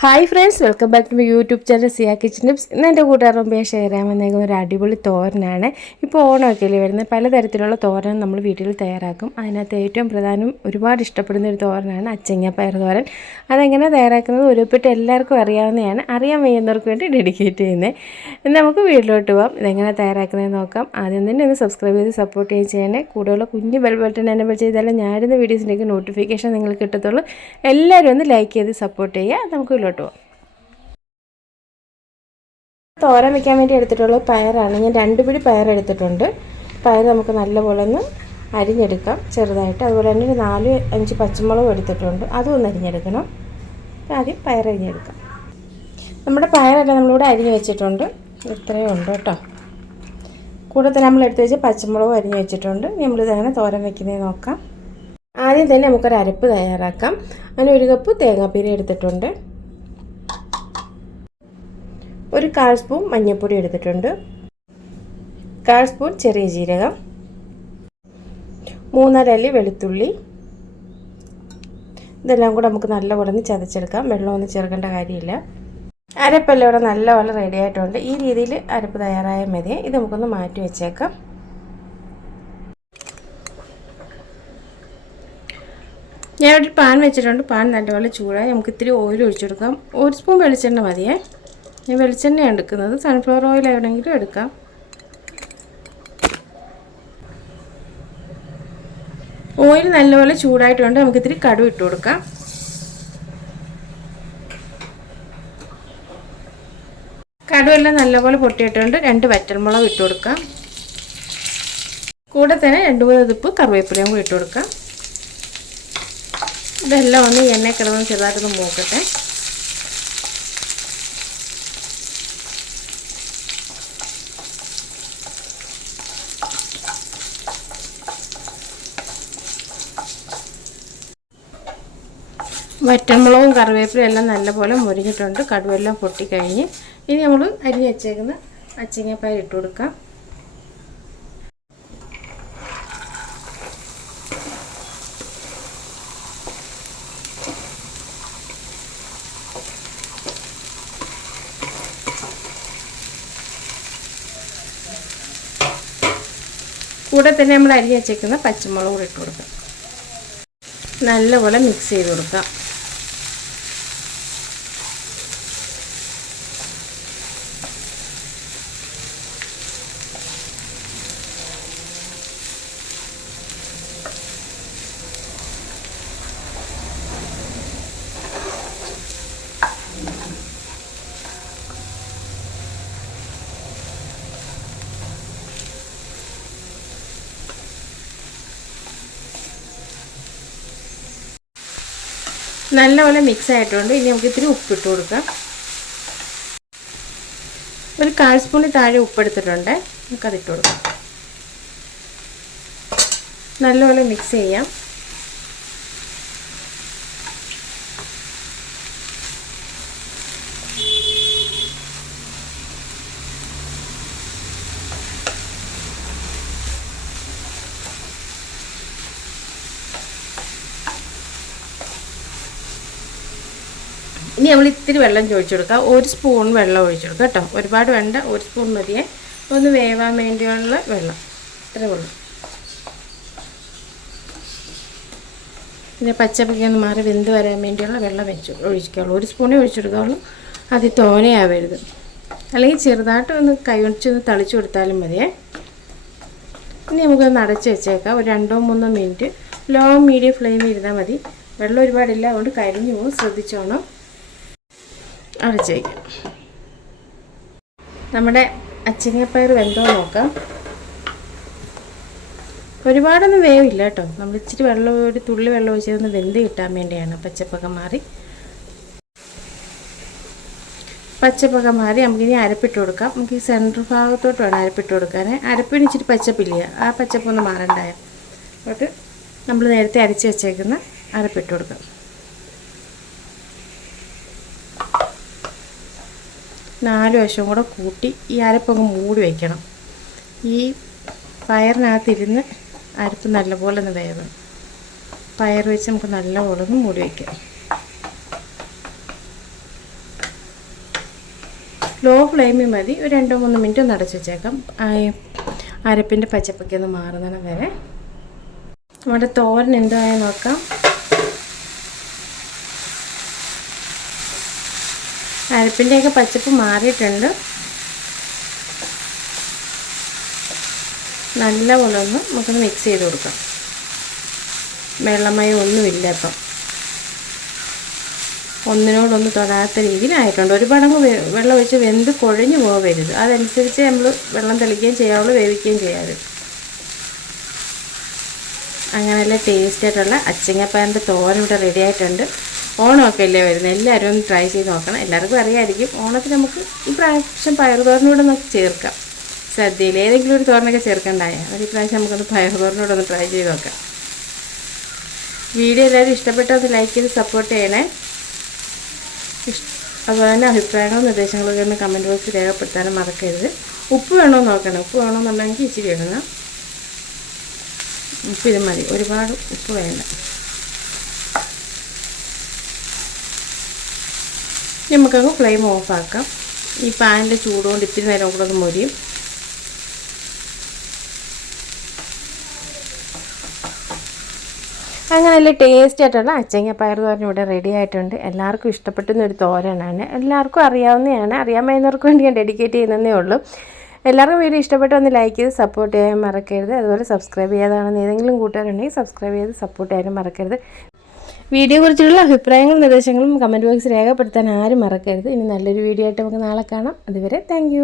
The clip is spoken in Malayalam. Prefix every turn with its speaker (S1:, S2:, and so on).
S1: Hi friends welcome back to my YouTube channel Siya kitchen tips ഇന്ന് എന്റെ കൂട്ടുകാരുടെ ഷെയർ ചെയ്യാൻ വന്നേക്കുന്ന ഒരു അടിപൊളി തോരനാണ്. ഇപ്പോൾ ഓണമൊക്കെ അല്ലേ വരുന്നത്? പലതരത്തിലുള്ള തോരൻ നമ്മൾ വീട്ടിൽ തയ്യാറാക്കും. അതിനകത്ത് ഏറ്റവും പ്രധാനം ഒരുപാട് ഇഷ്ടപ്പെടുന്ന ഒരു തോരനാണ് അച്ചങ്ങ പയർ തോരൻ. അതെങ്ങനെ തയ്യാറാക്കുന്നത്? ഒരുപ്പെട്ട് എല്ലാവർക്കും അറിയാവുന്നതാണ്. അറിയാൻ വയ്യുന്നവർക്ക് വേണ്ടി ഡെഡിക്കേറ്റ് ചെയ്യുന്നത്. നമുക്ക് വീട്ടിലോട്ട് പോകാം ഇതെങ്ങനെ തയ്യാറാക്കുന്നത് നോക്കാം. ആദ്യം തന്നെ ഒന്ന് സബ്സ്ക്രൈബ് ചെയ്ത് സപ്പോർട്ട് ചെയ്യുകയും ചെയ്യണേ. കൂടെയുള്ള കുഞ്ഞു ബെൽ ബട്ടൺ എന്നെ ചെയ്താലും ഞാനിരുന്ന വീഡിയോസിന്റെയൊക്കെ നോട്ടിഫിക്കേഷൻ നിങ്ങൾക്ക് കിട്ടത്തുള്ളൂ. എല്ലാവരും ഒന്ന് ലൈക്ക് ചെയ്ത് സപ്പോർട്ട് ചെയ്യുക. നമുക്ക് തോര തോരൻ വെക്കാൻ വേണ്ടി എടുത്തിട്ടുള്ള പയറാണ്. ഞാൻ രണ്ട് പിടി പയർ എടുത്തിട്ടുണ്ട്. പയർ നമുക്ക് നല്ലപോലെ ഒന്ന് അരിഞ്ഞെടുക്കാം ചെറുതായിട്ട്. അതുപോലെ തന്നെ ഒരു നാല് അഞ്ച് പച്ചമുളകും എടുത്തിട്ടുണ്ട്. അതും ഒന്ന് അരിഞ്ഞെടുക്കണം. ആദ്യം പയർ അരിഞ്ഞെടുക്കാം. നമ്മുടെ പയറെല്ലാം നമ്മളിവിടെ അരിഞ്ഞ് വെച്ചിട്ടുണ്ട്. ഇത്രയും ഉണ്ട് കേട്ടോ. കൂടെ തന്നെ നമ്മൾ എടുത്ത് വെച്ച് പച്ചമുളകും അരിഞ്ഞ് വെച്ചിട്ടുണ്ട്. നമ്മളിത് അങ്ങനെ തോരൻ വയ്ക്കുന്നത് നോക്കാം. ആദ്യം തന്നെ നമുക്കൊരു അരപ്പ് തയ്യാറാക്കാം. അങ്ങനെ ഒരു കപ്പ് തേങ്ങാപ്പീര എടുത്തിട്ടുണ്ട്. ഒരു കാൽ സ്പൂൺ മഞ്ഞൾപ്പൊടി എടുത്തിട്ടുണ്ട്. കാൽ സ്പൂൺ ചെറിയ ജീരകം. മൂന്നരല്ലി വെളുത്തുള്ളി. ഇതെല്ലാം കൂടെ നമുക്ക് നല്ലപോലെ ഒന്ന് ചതച്ചെടുക്കാം. വെള്ളമൊന്നും ചേർക്കേണ്ട കാര്യമില്ല. അരപ്പെല്ലാം ഇവിടെ നല്ലപോലെ റെഡി ആയിട്ടുണ്ട്. ഈ രീതിയിൽ അരപ്പ് തയ്യാറായാൽ മതി. ഇത് നമുക്കൊന്ന് മാറ്റി വെച്ചേക്കാം. ഞാനൊരു പാൻ വെച്ചിട്ടുണ്ട്. പാൻ നല്ലപോലെ ചൂടായി നമുക്ക് ഇത്തിരി ഓയിൽ ഒഴിച്ചെടുക്കാം ഒരു സ്പൂൺ വെളിച്ചെണ്ണ മതിയേ. ഞാൻ വെളിച്ചെണ്ണയാണ് എടുക്കുന്നത്. സൺഫ്ലവർ ഓയിൽ ആണെങ്കിലും എടുക്കാം. ഓയിൽ നല്ലപോലെ ചൂടായിട്ടുണ്ട്. നമുക്ക് ഇത്തിരി കടു ഇട്ട് കൊടുക്കാം. കടുവെല്ലാം നല്ലപോലെ പൊട്ടിയിട്ടുണ്ട്. രണ്ട് വറ്റൽമുളക് ഇട്ട് കൊടുക്കാം. കൂടെ തന്നെ രണ്ട് മൂന്ന് ഇതിപ്പ് കറിവേപ്പിലയും കൂടി ഇട്ട് കൊടുക്കാം. ഇതെല്ലാം ഒന്ന് എണ്ണ കിടന്ന് ചെറുതായിട്ടൊന്ന് മൂക്കട്ടെ. വറ്റൻമുളകും കറിവേപ്പിലും എല്ലാം നല്ലപോലെ മുരിഞ്ഞിട്ടുണ്ട്. കടുവെല്ലാം പൊട്ടിക്കഴിഞ്ഞ് ഇനി നമ്മൾ അരിഞ്ഞ് വെച്ചേക്കുന്ന അച്ചിങ്ങപ്പയർ ഇട്ട് കൊടുക്കാം. കൂടെ തന്നെ നമ്മൾ അരിഞ്ഞ് വെച്ചേക്കുന്ന പച്ചമുളക് കൂടി ഇട്ട് കൊടുക്കാം. നല്ലപോലെ മിക്സ് ചെയ്ത് കൊടുക്കാം. നല്ലപോലെ മിക്സ് ആയിട്ടുണ്ട്. ഇനി നമുക്ക് ഇത്തിരി ഉപ്പിട്ട് കൊടുക്കാം. ഒരു കാൽ സ്പൂണിൽ താഴെ ഉപ്പെടുത്തിട്ടുണ്ട് നമുക്കതിട്ട് കൊടുക്കാം. നല്ലപോലെ മിക്സ് ചെയ്യാം. ഇനി നമ്മൾ ഇത്തിരി വെള്ളം ചോദിച്ചു കൊടുക്കാം. ഒരു സ്പൂൺ വെള്ളം ഒഴിച്ചു കൊടുക്കാം കേട്ടോ. ഒരുപാട് വേണ്ട ഒരു സ്പൂൺ മതിയേ. ഒന്ന് വേവാൻ വേണ്ടിയുള്ള വെള്ളം. ഇത്രേ ഉള്ളൂ. പിന്നെ പച്ചപ്പൊക്കെയൊന്ന് മാറി വെന്ത് വരാൻ വേണ്ടിയുള്ള വെള്ളം വെച്ച് ഒഴിക്കുകയുള്ളൂ ഒരു സ്പൂണേ ഒഴിച്ചു കൊടുക്കാവുള്ളൂ. അത് തോനയാവരുത് അല്ലെങ്കിൽ ചെറുതായിട്ട് ഒന്ന് കൈ ഒന്ന് തളിച്ചു കൊടുത്താലും മതിയേ. ഇനി നമുക്കൊന്ന് അടച്ച് വെച്ചേക്കാം. ഒരു രണ്ടോ മൂന്നോ മിനിറ്റ്. ലോ മീഡിയം ഫ്ലെയിമിൽ ഇരുന്നാൽ മതി. വെള്ളം ഒരുപാടില്ല അതുകൊണ്ട് കരിഞ്ഞു പോകും. ശ്രദ്ധിച്ചോണം. അടച്ച് വയ്ക്കാം നമ്മുടെ അച്ചിങ്ങപ്പയർ വെന്തോ നോക്കാം. ഒരുപാടൊന്നും വേവില്ല കേട്ടോ. നമ്മൾ ഇച്ചിരി വെള്ളം ഒരു തുള്ളി വെള്ളം ഒഴിച്ചതൊന്ന് വെന്ത് കിട്ടാൻ വേണ്ടിയാണ് പച്ചപ്പൊക്കെ മാറി. പച്ചപ്പൊക്കെ മാറി നമുക്കിനി അരപ്പിട്ട് കൊടുക്കാം. നമുക്ക് ഈ സെന്റർ ഭാഗത്തോട്ട് വേണം അരപ്പിട്ട് കൊടുക്കാൻ അരപ്പിന് ഇച്ചിരി പച്ചപ്പില്ല? ആ പച്ചപ്പൊന്ന് മാറണ്ടായ? അപ്പോൾ നമ്മൾ നേരത്തെ അരച്ച് വെച്ചേക്കുന്ന അരപ്പിട്ട് കൊടുക്കാം. നാല് വശവും കൂടെ കൂട്ടി ഈ അരപ്പങ്ങ് മൂടി വയ്ക്കണം ഈ പയറിനകത്തിരുന്ന് അരപ്പ് നല്ലപോലെ ഒന്ന് വേവണം. പയർ വെച്ച് നമുക്ക് നല്ലപോലെ ഒന്ന് മൂടി വയ്ക്കാം ലോ ഫ്ലെയിമിൽ മതി. ഒരു രണ്ടോ മൂന്ന് മിനിറ്റ് ഒന്ന് അടച്ച് വെച്ചേക്കാം. അരപ്പിന്റെ പച്ചപ്പൊക്കെ ഒന്ന് മാറുന്നതിന് വരെ. നമ്മുടെ തോരൻ എന്തായാലും നോക്കാം. അരപ്പിന്റെയൊക്കെ പച്ചപ്പ് മാറിയിട്ടുണ്ട്. നല്ലപോലെ ഒന്ന് നമുക്കൊന്ന് മിക്സ് ചെയ്ത് കൊടുക്കാം. വെള്ളമയം ഒന്നുമില്ല ഇപ്പം. ഒന്നിനോടൊന്ന് തൊടാത്ത രീതിയിലായിട്ടുണ്ട്. ഒരുപാടങ്ങ് വെ- വെള്ളം ഒഴിച്ച് വെന്ത് കുഴഞ്ഞു പോകരുത് അതനുസരിച്ച് നമ്മൾ വെള്ളം തെളിക്കുകയും ചെയ്യാവുള്ളൂ വേവിക്കുകയും ചെയ്യാറ്. അങ്ങനെയുള്ള ടേസ്റ്റായിട്ടുള്ള അച്ചിങ്ങപ്പാന്റെ തോരൻ ഇവിടെ റെഡി ആയിട്ടുണ്ട്. ഓണമൊക്കെ അല്ലേ വരുന്നത്? എല്ലാവരും ഒന്ന് ട്രൈ ചെയ്ത് നോക്കണം. എല്ലാവർക്കും അറിയാമായിരിക്കും ഓണത്തിന് നമുക്ക് ഈ പ്രാവശ്യം പയറുതോരനൂടെ നമുക്ക് ചേർക്കാം. സദ്യയിൽ ഏതെങ്കിലും ഒരു തോരനൊക്കെ ചേർക്കണ്ടായ? അത് ഈ പ്രാവശ്യം നമുക്കൊന്ന് പയറുതോരനൂടെ ഒന്ന് ട്രൈ ചെയ്ത് നോക്കാം. വീഡിയോ എല്ലാവരും ഇഷ്ടപ്പെട്ടാൽ ഒന്ന് ലൈക്ക് ചെയ്ത് സപ്പോർട്ട് ചെയ്യണേ. അതുപോലെ തന്നെ അഭിപ്രായങ്ങളും നിർദ്ദേശങ്ങളൊക്കെ ഒന്ന് കമന്റ് ബോക്സിൽ രേഖപ്പെടുത്താനും മറക്കരുത്. ഉപ്പ് വേണോ നോക്കണം ഉപ്പ് വേണമെന്നുണ്ടെങ്കിൽ ഇച്ചിരി ഇടണം. ഉപ്പ് ഇത് മതി. ഒരുപാട് ഉപ്പ് വേണ്ട. നമുക്കങ്ങ് ഫ്ലെയിം ഓഫാക്കാം. ഈ പാനിന്റെ ചൂടുകൊണ്ട് ഇത്തിരി നേരം കൂടെ ഒന്ന് മൊരിയും. അങ്ങനെ നല്ല ടേസ്റ്റ് ആയിട്ടുള്ള അച്ചങ്ങ പയർ തോരൻ ഇവിടെ റെഡി ആയിട്ടുണ്ട്. എല്ലാവർക്കും ഇഷ്ടപ്പെട്ടുന്ന ഒരു തോരനാണ്. എല്ലാവർക്കും അറിയാവുന്നതാണ്. അറിയാൻ കഴിയുന്നവർക്ക് വേണ്ടി ഞാൻ ഡെഡിക്കേറ്റ് ചെയ്യുന്നതേ ഉള്ളൂ. എല്ലാവർക്കും വീഡിയോ ഇഷ്ടപ്പെട്ട് ഒന്ന് ലൈക്ക് ചെയ്ത് സപ്പോർട്ട് ചെയ്യാൻ മറക്കരുത്. അതുപോലെ സബ്സ്ക്രൈബ് ചെയ്യാതാണെന്ന് ഏതെങ്കിലും കൂട്ടുകാരുണ്ടെങ്കിൽ സബ്സ്ക്രൈബ് ചെയ്ത് സപ്പോർട്ട് ചെയ്യാനും മറക്കരുത്. വീഡിയോ കുറിച്ചുള്ള അഭിപ്രായങ്ങളും നിർദ്ദേശങ്ങളും കമന്റ് ബോക്സിൽ രേഖപ്പെടുത്താൻ ആരും മറക്കരുത്. ഇനി നല്ലൊരു വീഡിയോ ആയിട്ട് നമുക്ക് നാളെ കാണാം. അതുവരെ താങ്ക്